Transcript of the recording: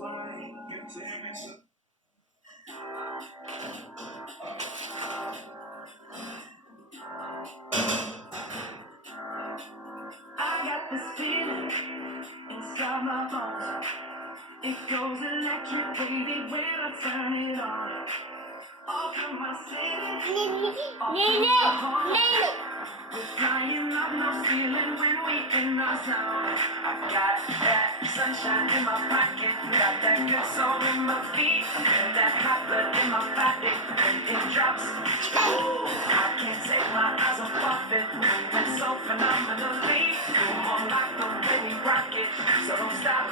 I got this feeling inside my bones. It goes electric wavy when I turn it on. All through my city, all through my heart. We're flying up no ceiling when we in our zone. I've got that sunshine in my pocket, got that good soul in my feet, and that hot blood in my body when it drops. Ooh, I can't take my eyes off it, moving so phenomenally. Come on, like the way we rock it, so don't stop.